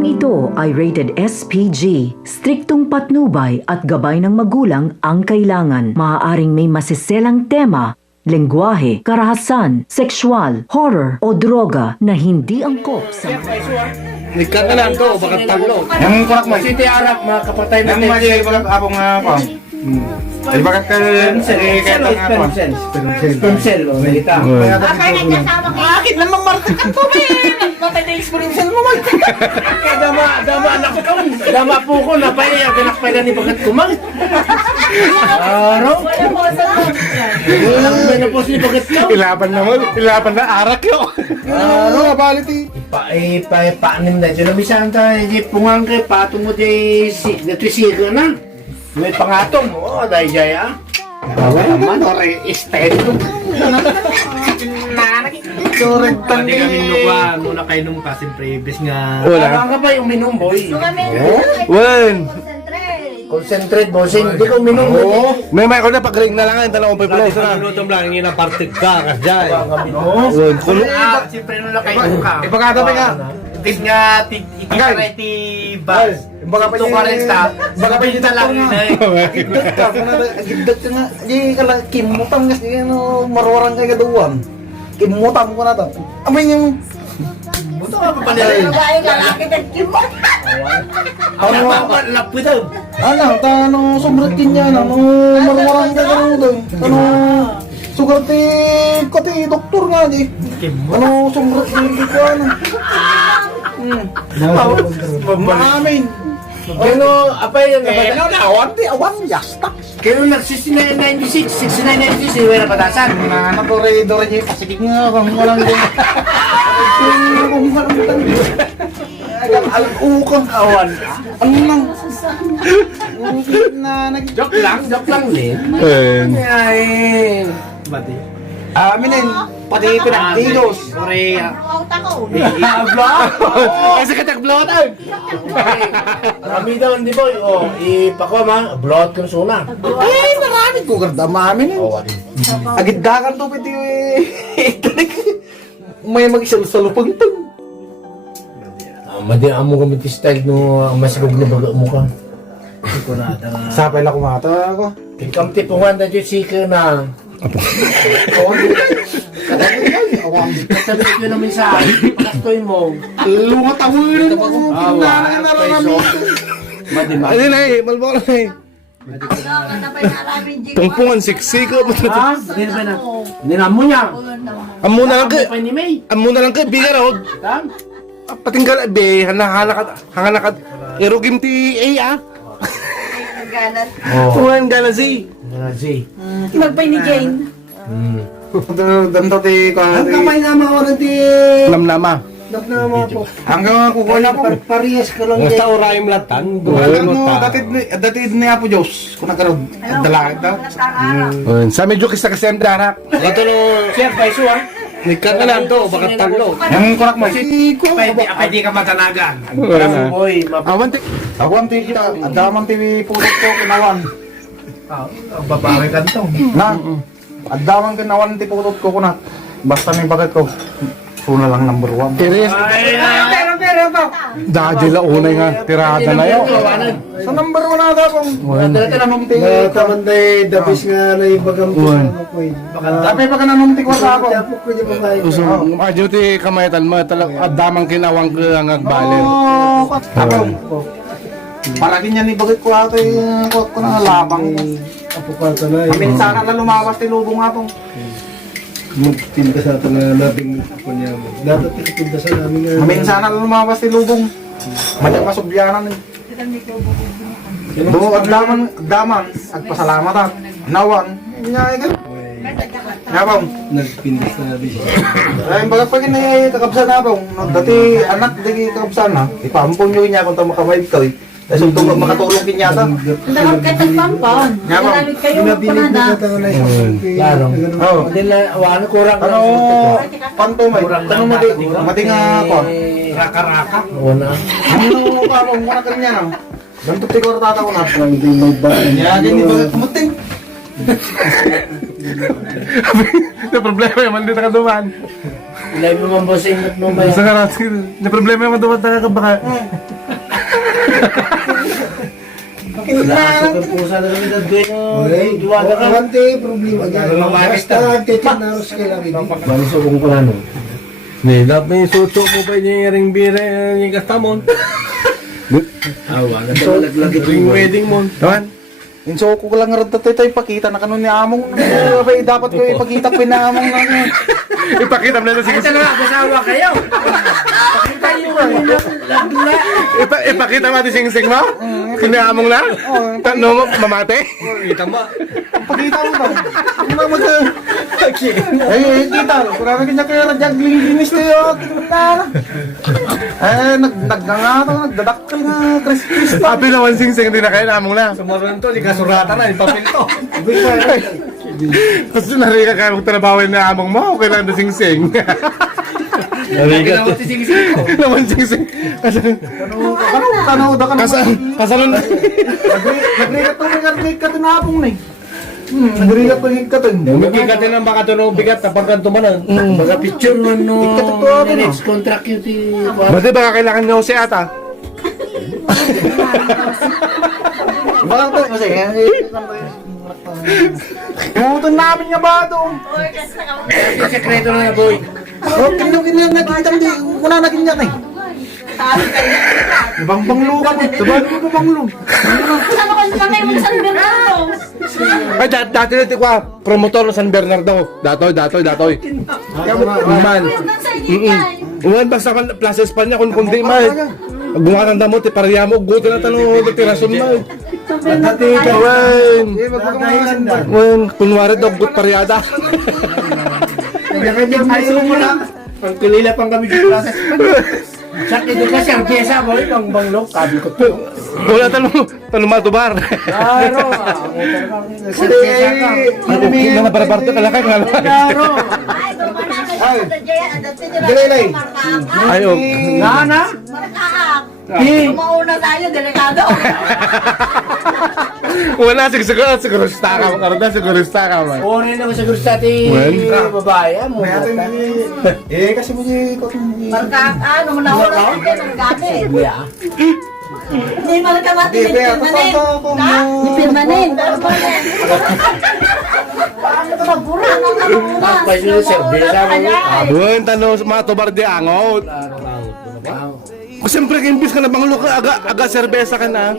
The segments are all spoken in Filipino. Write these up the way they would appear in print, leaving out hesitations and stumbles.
Programang ito ay rated SPG. Striktong patnubay at gabay ng magulang ang kailangan. Maaaring may masiselang tema, lengguwahe, karahasan, sexual, horror o droga na hindi angkop sa Nagkakalaan to, bakat talo. Yang kurak mo. Kasi tiarap, mga kapatay Yang natin. mali bakat abong ako. Ay bakat ka kaya tanga ako. Sperm cell, o, malita. Akay na kasama kayo. Bakit naman market ka to, men? Matay na experience mo man. Kaya dama anak ko. Dama po ko, napay, ang ganakpay ni bagat kumang. Araw? Wala mo sa Ganakpay na po si bagat ko. Ilaban na arak yo. Ano balit Paanim na dyan. Nabisahan tayo, pungang kay patong mo dyan, natwisiga na. May pangatong, oo, dahil dyan, ah. Bawal naman, ore, estero. Pwede kami nukwa muna kayo nung passing previous nga. Wala ka ba yung minum, boy? Wen. Concentrate, bossing. Hindi ko minum. Oo. May ko na pagring na lang ang tanong pa pala isa na. Minutom lang yung napartig ka kasya. Siyempre nung kayo ka. Ipagkata pa nga. Tig nga, tig ti bus. Baga pa Ito ka rin sa. Baga pa yung talang Giddat ka nga. Di ka lang kimutam kasi ano marwarang kay gaduwan. Kimutam ko na to. Amay yung Buto ka pa panilay. Babae lalaki nagkimot. Ano ba? Lapit daw. ano tanong sobrang kinya na marwarang kay gaduwan. Ano sugar ti ko ti doktor nga di. Ano sobrang di ko ano. Maamin. Kano, apay yung Awan yasta. Kano nag-6996, 6996, wala patasan. Ano ko rin doon yung Pacific nga kung walang din. Alam-ukang Awan. ano lang. Joke lang din. Ay. Bati. Aminin, pati pinaktilos. Sorry. Ang tako. Ay, sa katak-blotan. Rami daw, hindi ba? O, ipakwa ma, blood kong suna. Ay, marami ko garda mamin. Agiddakan to piti may mag-isalsalupag to. Madi amo gamit yung style no masigog na baga mo ka. Sapay lang kumata ako. Kamti pungan na dyan sika na. Katabi ko namin sa pakastoy mo. Lungatawin mo. Madi ma. Ano na eh, malbok na eh. Tungpungan siksiko. Ha? Hindi ba na? Ninamo niya. Amo na lang Kamay ka. pa ni May. Amo na lang ka, bigar ako. Tam? Patinggal, be, hanganakat. Erugim ti A, ah. Tungan gana si. Nazi. Magpay ni Jane. Danto ti Ang kamay naman ako na di. namnama. Napnama ko. Hanggang kukuha na po. Parehas ka lang Basta din. urayim latan. Datid ni Apo Diyos. Kung nagkaroon. Ang dalakit daw. Sa medyo kista kasi ang darak. Gato no. Sir, paiso ah. Nagkakalaan to, bakat talo. Ang kurak mo. Pwede ka matanagan. Boy, Awan ti. Awan ti kita. Adaman ti pulot ko kinawan. Babae ka to. Na. Adaman kinawan ti pulot ko kunat. Basta may bagat ko. Suna lang number 1. Pero to. Dadi la unay nga tirada na yun. Sa number 1 na daw. Dati na nung ti. Tamanday, dabis nga na ibagang Tapi pa ka na nung ti ko sa ako. Tapos ko dyan pa tayo. Uso, adyo ti kamayatal mo, adamang kinawang ko ang agbalir. Ako, paragin niya ni bagay ko ato yung ko na labang. Apo ka na eh. Amin sana na lumawas ti lubong nga pong. Magtinda sa ito na labing ako niya mo. Dapat tikitinda sa namin nga. Amin sana na lumawas ti lubong. Madya masubyanan eh. Do, agdaman, agpasalamat at nawan. Nga, nga pong. Nagpinda sa namin siya. Ay, baga pag kakabsan na pong. Dati anak, dati kakabsan na. Ipampon nyo niya kung ito makabayad ka eh. Tapos itong makatulong kinyata. Dapat ka tagpampon. Nga ba? Ginamit kayo Nabilig na panada. kata na yun. Klaro. Oo. Hindi na, ano kurang Ano, panto may, tanong mati nga ako. Raka-raka. Oo na. Ano ka ako, muna ka rin yan. Ganto tigor tata ko na. Hindi magbahan. Yan, hindi ba kumuting. Na problema yung mandito ka duman. Ilay mo man bossing at mo ba Sa karating, na problema yung dumat na baka. Lasok ang pusa na kami dadwin o duwada ka. Awante, problema dyan. Basta titinaros ka lang. Manisok ko lang. Ni, dapat may suso mo pa yung ring bire yung kastamon. Awa, naglalaglag ito yung wedding mo. Naman, inso ko lang rin tayo ipakita na kanon ni Among. Dapat ko ipakita pinamong na. Ipakita mo na Ay, talaga, kasawa kayo. Pakita yung lagla. Ipakita mo natin sing-sing mo? Kinaamong na? Tanong mo, mamate? Kita mo. Pakita mo daw. Ano ba mag... Ay, kita. Kurang kanya kaya juggling finish tayo. Nagdadakkel nga. Chris. Sabi naman sing-sing din na kaya namong na. Sumaron to, di kasurata na, ipapil to. Kasi narinig ka magtrabaho na among mo. Kailangan na sing-sing. Narigat to. Naman sing-sing. Tanaw da ka naman. Kasalon. Nagrigat to may katinapong na eh. Nagrigat to yung katin. Umikikat din ang baka to no bigat na pagkantumanan. Baga picture mo no next contract yun ti... Ba't ba kailangan nga si ata? Bakit to? Kasi Putan namin nga ba doon? Yung sekreto na boy. Oh, kinang nakita hindi. Wala na ganyan eh. Banglo ka mo. Sabay mo banglo. Ano ka sa kayo sa Bernardo? Ay, dati natin ko promotor ng San Bernardo. Datoy. Man. Uwan basta kan Plaza España kung kundi man. Gumawa ng damo, ti pariya mo, guto na tanong, tirason mo. Dati ka, wan, kunwari daw, gut pariyada. Ayaw mo na. Pag kulila pang kami dito sa sakit doon kasi ang pyesa boy, pang banglok, kabi ko to. Wala tanong matubar. Claro. Hindi na para-parto, kalakay nga. Galilay. Ayaw. Nana? Mauna tayo, delikado. Wala, siguro staka mo. Siguro staka mo. Ori naman siguro sa ating babae, mo. Kasi mo si Marka, ano mo na wala sa akin ang gamit. Hindi marka mati, hindi pirmanin. Hindi pirmanin. Paano ito magbura? Ano muna? Tapos yung serbesa mo. Buwan, tanong matubar di angot. Siyempre, imbis ka na banglo ka, aga serbesa ka na.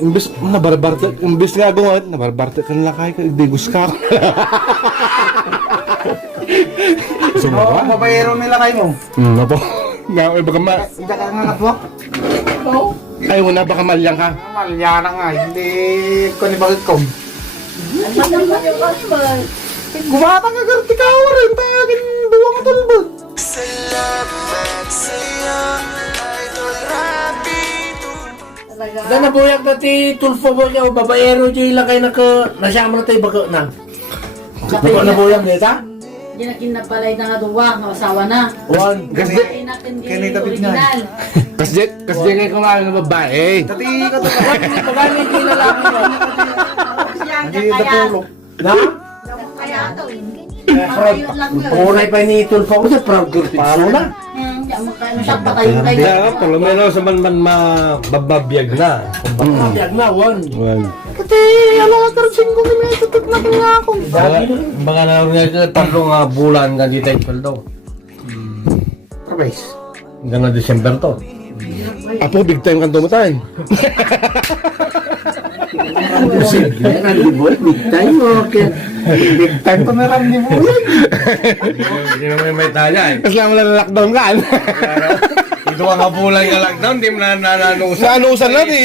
Imbis, nabarbarte, imbis nga gawin, nabarbarte ka na lakay ka, digos ka. Sumaba? Babayero nila kayo mo. Apo. Nga, baka ma... Hindi ka nga natwak. Ay, wala baka malyang ka. Malyana nga. Hindi ko ni bakit ko. Gumatang nga garti ka rin. Tagin duwang tulbog. Dahil nabuyak na ti tulfo mo niya, babaero niya ilang kayo nasyama na tayo bago na. Bago nabuyak nita? Hindi na kinapalay na nga duwa, asawa na. One. Kasi, Hindi natin di original. kasi kayo ko nga ng babae. Dati ka to. Pagano yung kilalaki mo? Hindi natulog. Na? Kaya ito, Unay pa ni tulfo ko sa proud girl. Paano na? hindi mo siya patayin kayo. Kaya nga, por lo menos man mababiyag na. Pagbiag na, one. Kasi ano ka karoon singgo kami. Tutot na kanya ako. Baka na rin tatlong bulan ka dito yung sweldo. Trabais. Hanggang na December to. Apo, big time kang tumatay. Big time, okay. Big time pa meron ni mo. Hindi naman may taya eh. Kasi lang wala lockdown ka. Ito ang bulan ka lockdown, di mo na nananusan. Naanusan na, di.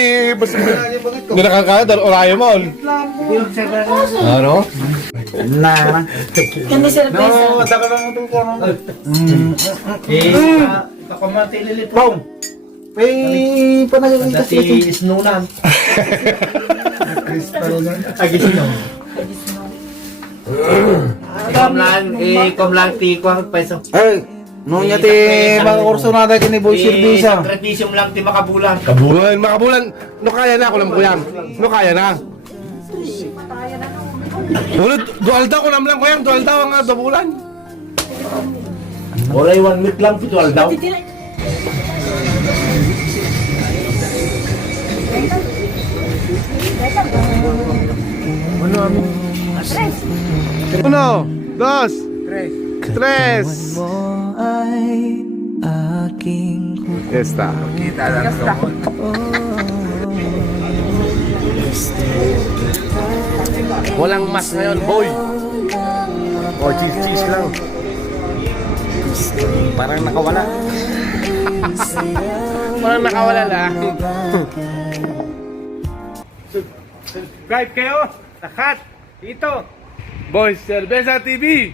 Hindi nakakaya, dahil orayo mo. Ano? Kami surprise. Daka lang ito ka. Ako matililit. Bong. May panagiging kasi. Isnunan. Agisino. Kom lang ti ko ang peso. Ay, nung niya ti mga kurso na dahil kini boy servisa. Sakripisyo lang ti makabulan. Kabulan, makabulan. No kaya na, kulam ko yan. No kaya na. Ulit, dual daw, kulam lang ko yan. Dual daw ang dubulan. Walay 1 week lang, pitual daw. Uno, dos, tres. Ya está. Walang mas ngayon, boy. O, cheese lang. Parang nakawala. Parang nakawala lang. Subscribe kayo, lahat, dito. Boys Cerveza TV.